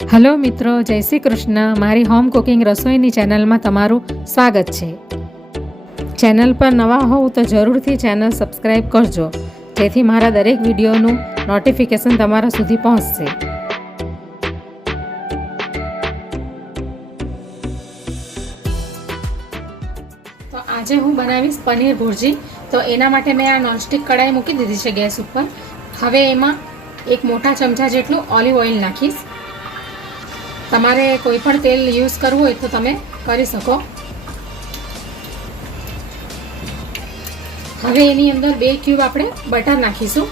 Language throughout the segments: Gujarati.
હલો મિત્રો, જય શ્રી કૃષ્ણ. મારી હોમ કુકિંગ રસોઈની ચેનલમાં તમારું સ્વાગત છે. ચેનલ પર નવા હોવ તો જરૂરથી ચેનલ સબસ્ક્રાઈબ કરજો, જેથી મારા દરેક વિડીયોનું નોટિફિકેશન તમારા સુધી પહોંચશે. તો આજે હું બનાવીશ પનીર ભુરજી. તો એના માટે મેં આ નોનસ્ટિક કઢાઈ મૂકી દીધી છે ગેસ ઉપર. હવે એમાં એક મોટા ચમચા જેટલું ઓલિવ ઓઇલ નાખીશ. તમારે કોઈ પણ તેલ યુઝ કરવું હોય તો તમે કરી શકો. હવે એની અંદર 2 ક્યુબ આપણે બટર નાખીશું.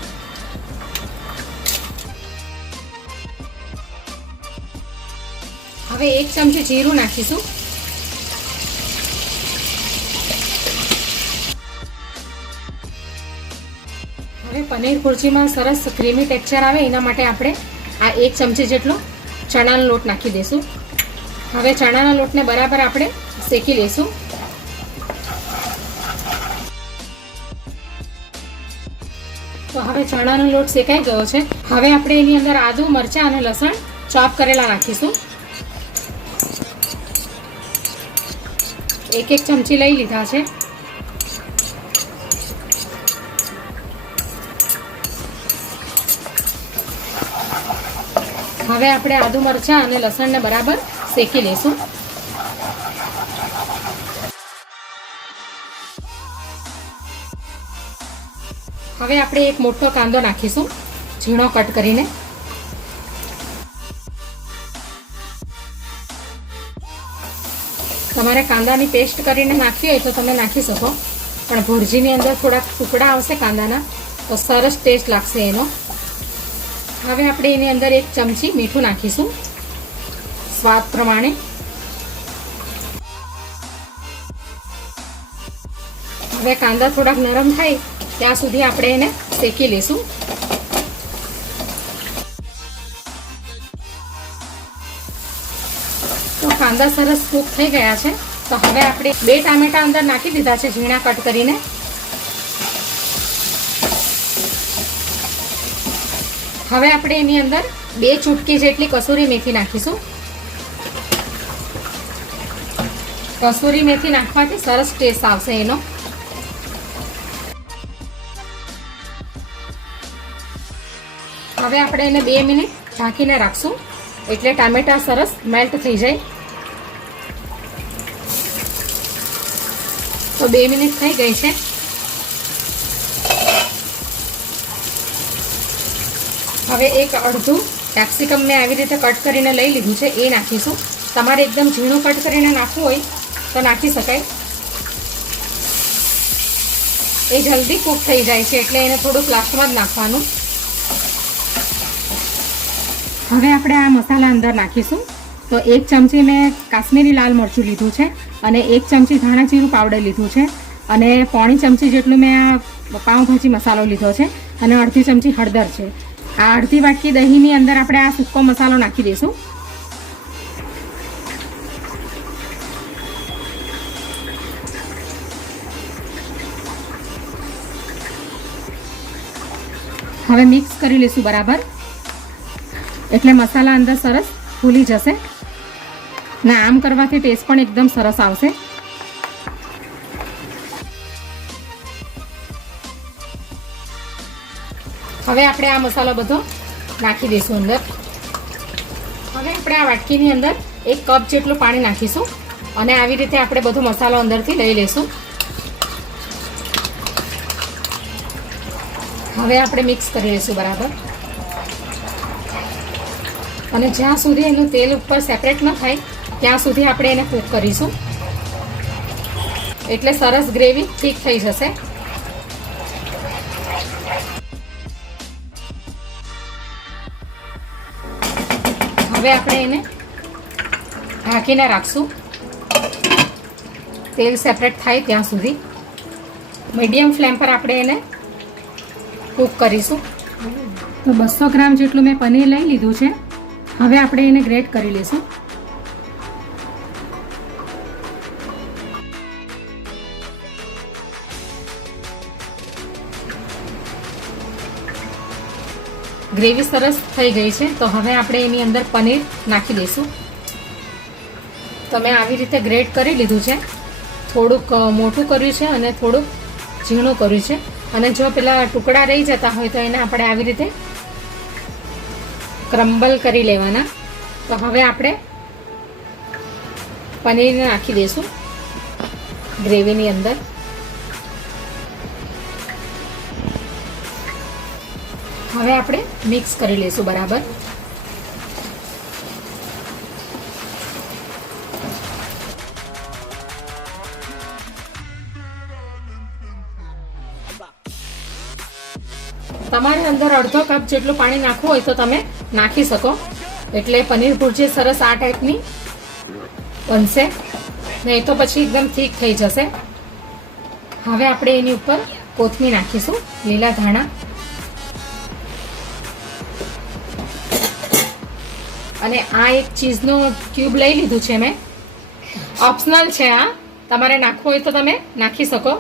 હવે 1 ચમચી જીરું નાખીશું. હવે પનીર ભુરજીમાં સરસ ક્રીમી ટેક્સચર આવે એના માટે આપણે આ 1 ચમચી જેટલો ચણાનો લોટ નાખી દઈશું. હવે ચણાના લોટને બરાબર આપણે શેકી લઈશું. તો હવે ચણાનો લોટ શેકાઈ ગયો છે. હવે આપણે એની અંદર આદુ, મરચાં અને લસણ ચોપ કરેલા નાખીશું. 1 ચમચી લઈ લીધા છે. હવે આપણે આદુ, મરચાં અને લસણને બરાબર શેકી લઈશું. હવે આપણે એક મોટો કાંદો નાખીશું, ઝીણો કટ કરીને. તમારે કાંદાની પેસ્ટ કરીને નાખવી હોય તો તમે નાખી શકો, પણ ભુરજીની અંદર થોડાક ટુકડા આવશે કાંદાના તો સરસ ટેસ્ટ લાગશે એનો. હવે આપણે એની અંદર 1 ચમચી મીઠું નાખીશું સ્વાદ પ્રમાણે. હવે કાંદા થોડાક નરમ થાય ત્યાં સુધી આપણે એને શેકી લઈશું. તો કાંદા સરસ કૂક થઈ ગયા છે. તો હવે આપણે 2 ટામેટા અંદર નાખી દીધા છે ઝીણા કટ કરીને. હવે આપણે એની અંદર 2 ચૂટકી જેટલી કસૂરી મેથી નાખીશું. કસૂરી મેથી નાખવાથી સરસ ટેસ્ટ આવશે એનો. હવે આપણે એને 2 મિનિટ ઢાંકીને રાખશું, એટલે ટામેટા સરસ મેલ્ટ થઈ જાય. તો 2 મિનિટ થઈ ગઈ છે. હવે એક અડધું કેપ્સિકમ મેં આવી રીતે કટ કરીને લઈ લીધું છે, એ નાખીશું. તમારે એકદમ ઝીણું કટ કરીને નાખવું હોય તો નાખી શકાય. એ જલ્દી કૂક થઈ જાય છે એટલે એને થોડુંક લાસ્ટમાં જ નાખવાનું. હવે આપણે આ મસાલા અંદર નાખીશું. તો 1 ચમચી મેં કાશ્મીરી લાલ મરચું લીધું છે અને 1 ચમચી ધાણા જીરું પાવડર લીધું છે અને 1/4 ચમચી જેટલું મેં આ પાઉંભાજી મસાલો લીધો છે અને 1/2 ચમચી હળદર છે. આ અડધી વાટકી દહીંની અંદર આપણે આ સૂકો મસાલો નાખી દઈશું. હવે મિક્સ કરી લઈશું બરાબર, એટલે મસાલા અંદર સરસ ફૂલી જશે ને આમ કરવાથી ટેસ્ટ પણ એકદમ સરસ આવશે. હવે આપણે આ મસાલો બધો નાખી દઈશું અંદર. હવે આપણે આ વાટકીની અંદર 1 કપ જેટલું પાણી નાખીશું અને આવી રીતે આપણે બધો મસાલો અંદરથી લઈ લઈશું. હવે આપણે મિક્સ કરી લઈશું બરાબર, અને જ્યાં સુધી એનું તેલ ઉપર સેપરેટ ન થાય ત્યાં સુધી આપણે એને કૂક કરીશું, એટલે સરસ ગ્રેવી ઠીક થઈ જશે. હવે આપણે એને ઢાંકીને રાખશું તેલ સેપરેટ થાય ત્યાં સુધી. મીડિયમ ફ્લેમ પર આપણે એને કૂક કરીશું. તો 200 ગ્રામ જેટલું મેં પનીર લઈ લીધું છે. હવે આપણે એને ગ્રેટ કરી લઈશું. ગ્રેવી સરસ થઈ ગઈ છે. તો હવે આપણે એની અંદર પનીર નાખી દઈશું. તો મેં આવી રીતે ગ્રેટ કરી લીધું છે. થોડુંક મોટું કર્યું છે અને થોડુંક ઝીણું કર્યું છે. અને જો પેલા ટુકડા રહી જતા હોય તો એને આપણે આવી રીતે ક્રમ્બલ કરી લેવાના. તો હવે આપણે પનીરને નાખી દઈશું ગ્રેવીની અંદર. હવે આપણે મિક્સ કરી લઈશું બરાબર. તમારે અંદર અડધો કપ જેટલું પાણી નાખવું હોય તો તમે નાખી શકો. એટલે પનીર ભુરજી સરસ આ ટાઈપની બનશે. નહીં તો પછી એકદમ થીક થઈ જશે. હવે આપણે એની ઉપર કોથમીર નાખીશું, લીલા ધાણા. અને આ એક ચીઝનો ક્યુબ લઈ લીધું છે મેં. ઓપ્શનલ છે આ, તમારે નાખવું હોય તો તમે નાખી શકો.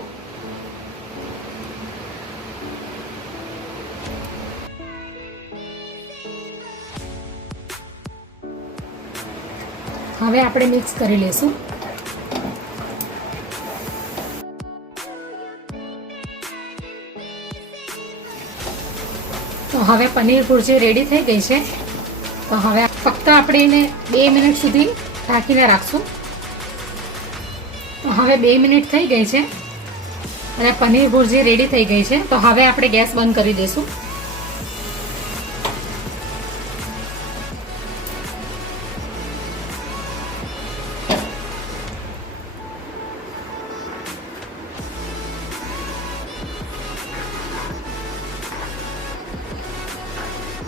હવે આપણે મિક્સ કરી લઈશું. તો હવે પનીર ભુરજી રેડી થઈ ગઈ છે. તો હવે ફક્ત આપણે એને 2 મિનિટ સુધી ઢાંકીને રાખશું. તો હવે 2 મિનિટ થઈ ગઈ છે અને પનીર ભુરજી રેડી થઈ ગઈ છે. તો હવે આપણે ગેસ બંધ કરી દઈશું.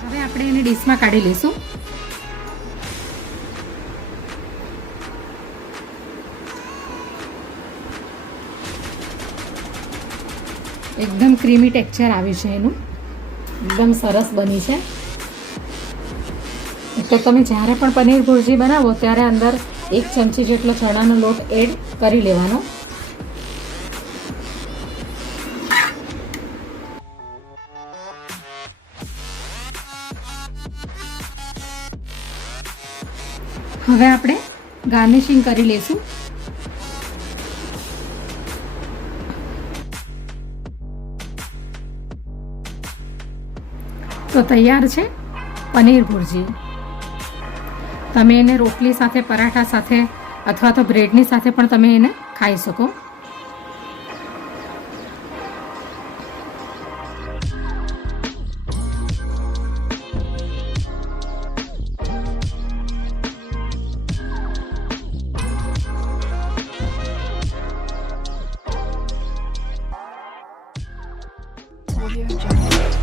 હવે આપણે એને ડીશમાં કાઢી લઈશું. એકદમ ક્રીમી ટેક્સચર આવ્યું છે એનું. એકદમ સરસ બની છે. એટલે તમે જ્યારે પણ પનીર ભુરજી બનાવો ત્યારે અંદર 1 ચમચી જેટલો ચણાનો લોટ એડ કરી લેવાનો. હવે આપણે ગાર્નિશિંગ કરી લઈશું. તો તૈયાર છે પનીર ભુરજી. તમે એને રોટલી સાથે, પરાઠા સાથે અથવા તો બ્રેડની સાથે પણ તમે એને ખાઈ શકો. Audio Jungle.